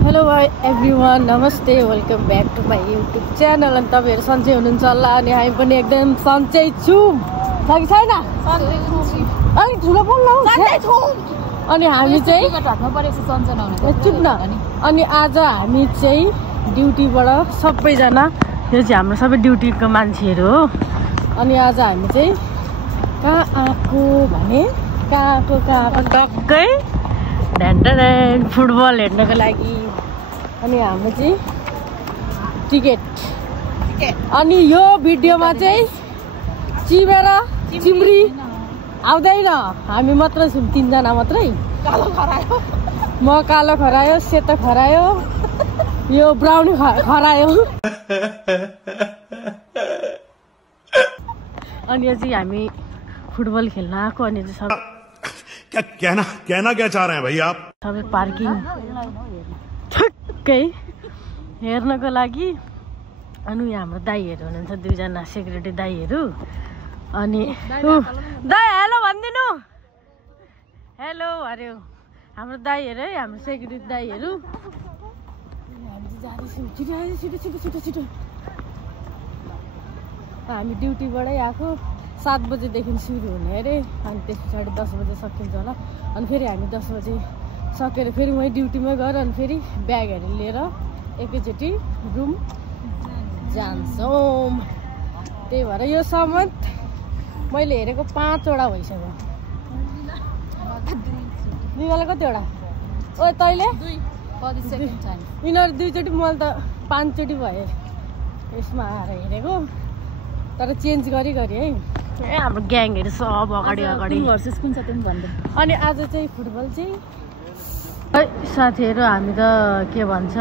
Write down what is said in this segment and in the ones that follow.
Hello everyone, नमस्ते, welcome back to my YouTube channel. अनि तपाईँहरू सन्चै हुनुहुन्छ होला अनि हामी पनि एकदम सन्चै छौँ। कि छैन? अलिक ठुलो बोल्नु। अनि हामी चाहिँ चुप न। अनि आज हामी चाहिँ ड्युटीबाट सबैजना, यो चाहिँ हाम्रो सबै ड्युटीको मान्छेहरू हो। अनि आज हामी चाहिँ कहाँ आएको भने कहाँ आएको टक्कै ढ्यान्ड फुटबल हेर्नको लागि। अनि हाम्रो चाहिँ टिकट। अनि यो भिडियोमा चाहिँ चिमेर चिम्री आउँदैन, हामी मात्र छौँ, 3 जना मात्रै। म कालो खरायो, सेतो खरायो, यो ब्राउनी खरायो। अनि यो चाहिँ हामी फुटबल खेल्न आएको। अनि चाहिँ सब कहना क्या चाह रहे हैं भाई आप? सबै पार्किङ ठक्कै हेर्नको लागि। अनि हाम्रो दाइहरू हुनुहुन्छ, 2 जना सेक्युरिटी दाइहरू। अनि दाइ हेलो भनिदिनु, हेलो अरे हाम्रो दाइहरू है, हाम्रो सेक्युरिटी दाइहरू। हामी जाँदैछौँ छिटो। हामी ड्युटीबाटै आएको, 7 बजेदेखि सुरु हुने अरे। अनि त्यस पछाडि 10 बजे सकिन्छ होला। अनि फेरि हामी 10 बजे सकेर फेरि वहीँ ड्युटीमै गएर अनि फेरि ब्यागहरू लिएर एकैचोटि रुम जान्छौँ। त्यही भएर यो सम्मत मैले हेरेको 5 वटा भइसक्यो। तिमीलाई कतिवटा? ओ तैँले? यिनीहरू 2 चोटि, मैले त 5 चोटि भयो यसमा आएर हेरेको, तर चेन्ज गरी है। ए हाम्रो ग्याङहरू सब अगाडि। अनि आज चाहिँ फुटबल चाहिँ साथीहरू, हामी त के भन्छ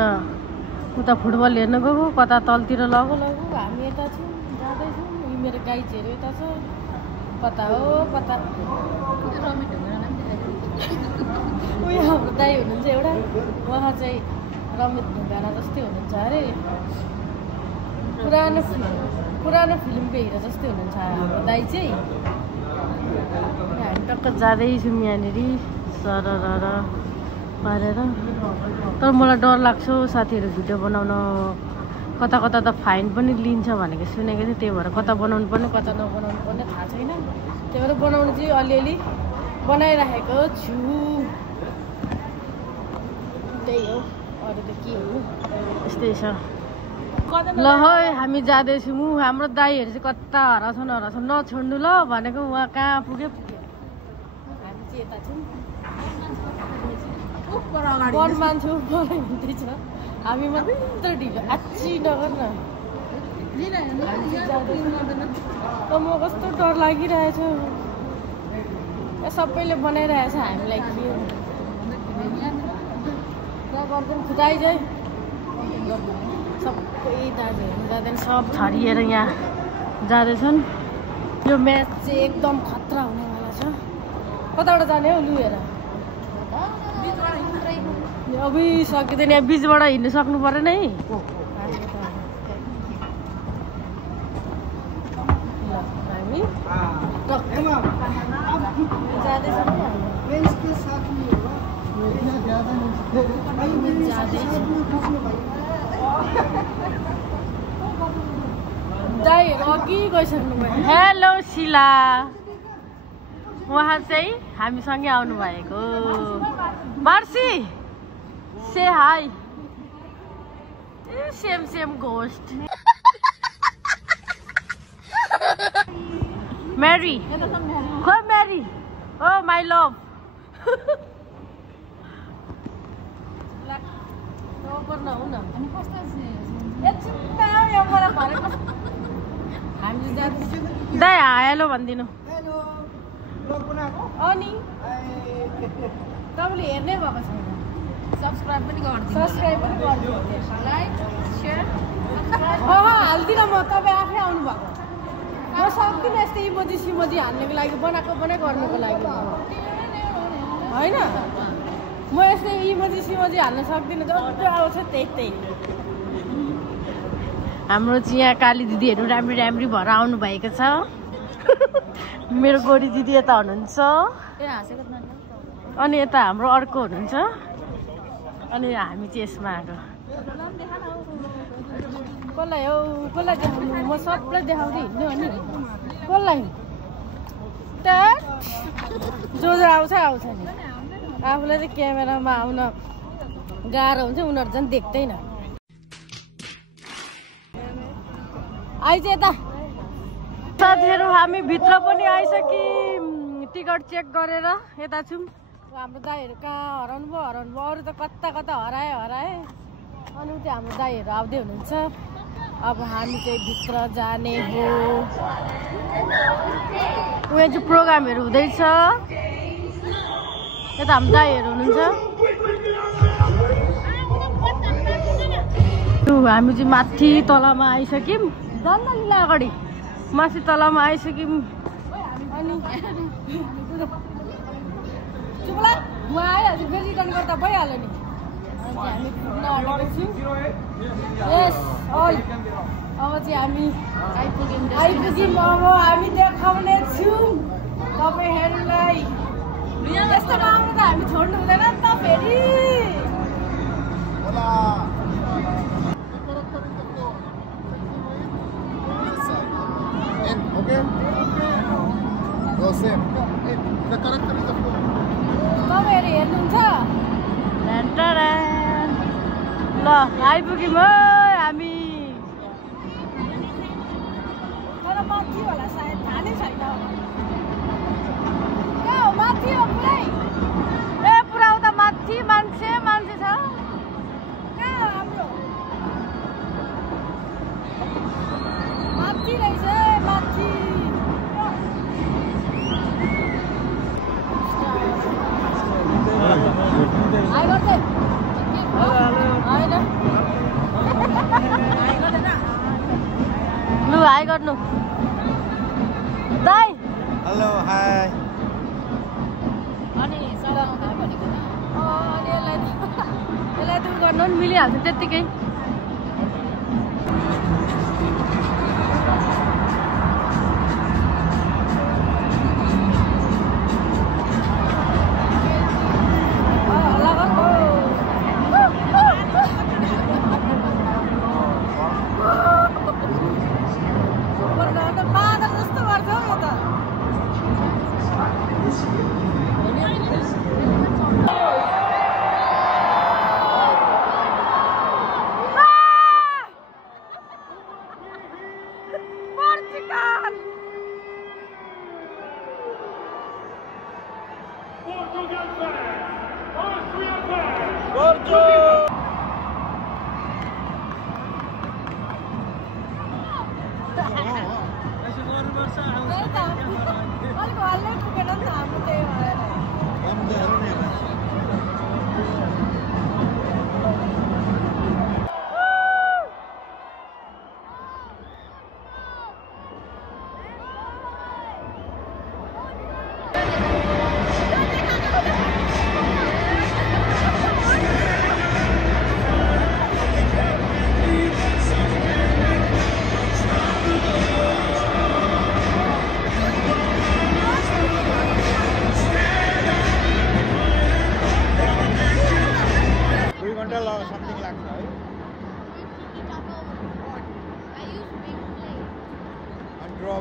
उता फुटबल हेर्न गएको, कता तलतिर लगो। हामी यता छौँ, जाँदैछौँ। यी मेरो गाइजहरू यता छ, कता हो कता। उयो हाम्रो दाइ हुनुहुन्छ एउटा, उहाँ चाहिँ रमित ढुङ्गाना जस्तै हुनुहुन्छ अरे। पुरानो फिल्मको हिरो जस्तै हुनुहुन्छ हाम्रो दाइ चाहिँ। हामी टक्क जाँदैछौँ यहाँनिर सरर पारेर। तर मलाई डर लाग्छ साथीहरू, भिडियो बनाउन कता त फाइन पनि लिन्छ भनेको सुनेको थिएँ। त्यही भएर कता बनाउनु पर्ने कता नबनाउनु पर्ने थाहा छैन। त्यही भएर बनाउनु चाहिँ अलिअलि बनाइराखेको छु। त्यही हो, अरू त के हो, यस्तै छ। ल है हामी जाँदैछौँ। हाम्रो दाइहरू चाहिँ कता हराउँछन् नछोड्नु ल भनेको। उहाँ कहाँ पुग्यो। हामी चाहिँ यता छौँ, वन मान्छे हुँदैछ। हामी मात्र ढिलो आची नगर न। म कस्तो डर लागिरहेछ। सबैले बनाइरहेछ हामीलाई के हो गर्दैन खुदाइ चाहिँ। सबै दाजुहरू जाँदैन, सब छरिएर यहाँ जाँदैछन्। यो म्याच चाहिँ एकदम खतरा हुनेवाला छ। कताबाट जाने हो लु हेर। अबि सकिँदैन, यहाँ बिचबाट हिँड्नु सक्नु परेन है। हामी दाइहरू अघि गइसक्नु भयो। हेलो शिला, उहाँ चाहिँ हामीसँगै आउनु भएको। मार्सी से हाई। सेम घोस्ट। मेरी खोइ मेरी, ओ माई लभ। दाइ हेलो भनिदिनु। अनि तपाईँले हेर्नै भएको छैन, सब्सक्राइब पनि गरिदिनु, लाइक सेयर हालिदिन। म तपाईँ आफै आउनु भएको, म सक्दिनँ यस्तै इमोजी हाल्नुको लागि, बनाएको गर्नुको लागि होइन। म यस्तै इमोजी हाल्न सक्दिनँ, जस्तो आउँछ त्यही। हाम्रो चाहिँ यहाँ काली दिदीहरू राम्री भएर आउनु भएको छ। मेरो गोरी दिदी यता हुनुहुन्छ। अनि यता हाम्रो अर्को हुनुहुन्छ। अनि हामी चाहिँ यसमा आएको कसलाई हौ कसलाई देखाउनु म सबलाई देखाउँदै हिँड्नु अनि कसलाई जो जो आउँछ आउँछ नि आफूलाई चाहिँ क्यामेरामा आउन गाह्रो हुन्छ उनीहरू झन् देख्दैन आइज यता साथीहरू हामी भित्र पनि आइसक्यौँ टिकट चेक गरेर यता छौँ हाम्रो दाइहरू कहाँ हराउनु भयो अरू त कता कता हराए अनि चाहिँ हाम्रो दाइहरू आउँदै हुनुहुन्छ अब हामी चाहिँ भित्र जाने हो उयो चाहिँ प्रोग्रामहरू हुँदैछ यता हाम्रो दाइहरू हुनुहुन्छ हामी चाहिँ माथि तलमा आइसक्यौँ जान्न नि अगाडि माथि तलमा आइसक्यौँ अनि उहाँ आइहाल्छ फेरि रिटर्न गर्दा भइहाल्यो नि हामी पुग्न अगाडि छौँ यस अल अब चाहिँ हामी आइपुग्यौँ अब हामी देखाउने छौँ तपाईँहरूलाई यस्तोमा आउनु त हामी छोड्नु हुँदैन नि त फेरि तपाईँहरू हेर्नुहुन्छ ल आइपुग्यौँ है हामी तर माथि होला सायद थाहा नै छैन कहाँ हो माथि हो पुरै ए पुरा उता माथि मान्छे छ कहाँ हाम्रो माथि रहेछ माथि लु हाई गर्नु दाइ हेलो हाई अनि यसलाई दूर गर्नु नि मिलिहाल्छ त्यत्तिकै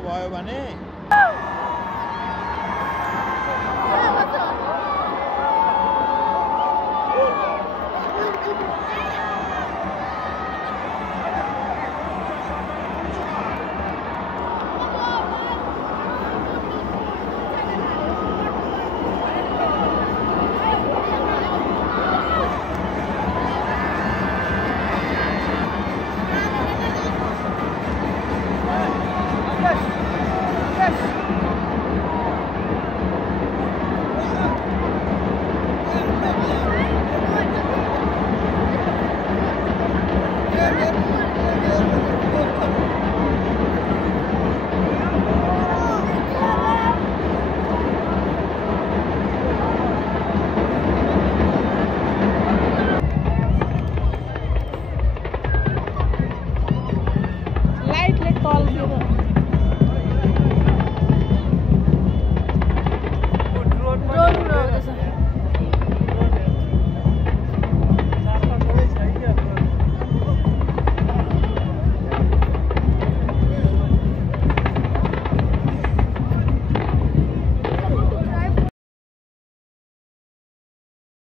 भयो भने